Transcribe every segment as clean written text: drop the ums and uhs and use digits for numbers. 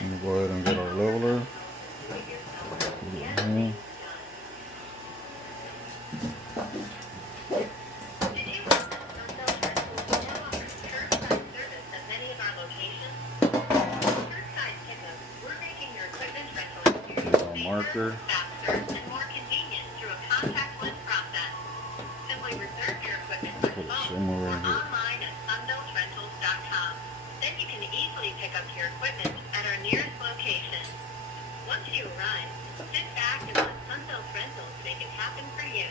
I'm gonna go ahead and get our leveler. Our marker. Put it somewhere right here. Then you can easily pick up your equipment at our nearest location. Once you arrive, sit back and let Sunbelt Rentals make it happen for you.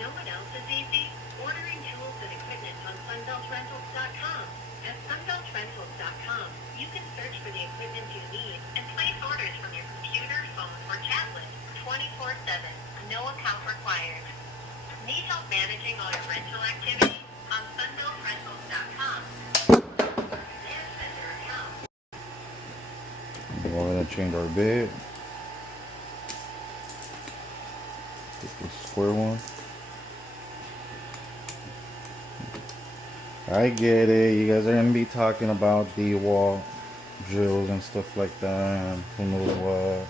Know what else is easy? Ordering tools and equipment on sunbeltrentals.com. At sunbeltrentals.com, you can search for the equipment you need and place orders from your computer, phone, or tablet 24/7. No account required. Need help managing all your rental activities? On sunbeltrentals.com. There's vendor account. Go ahead and change our bed. Get this square one. I get it. You guys are gonna be talking about the wall drills and stuff like that, and who knows what.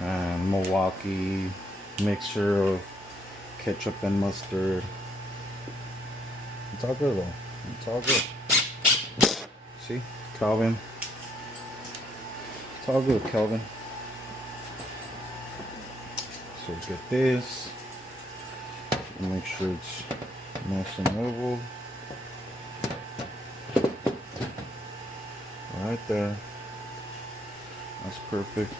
And Milwaukee mixture of ketchup and mustard. It's all good though. It's all good. See, Calvin. It's all good, Calvin. So get this. Make sure it's nice and level. Right there. That's perfect.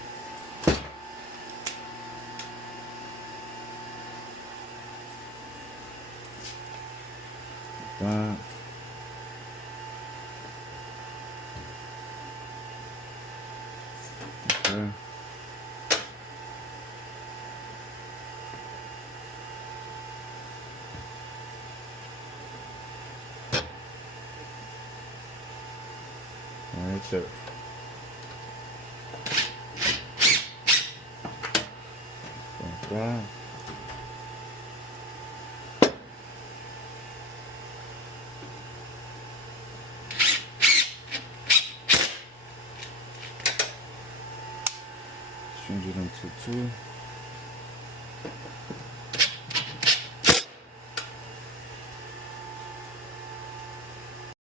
Like that. Okay. Right there. Like that. Change it into 2.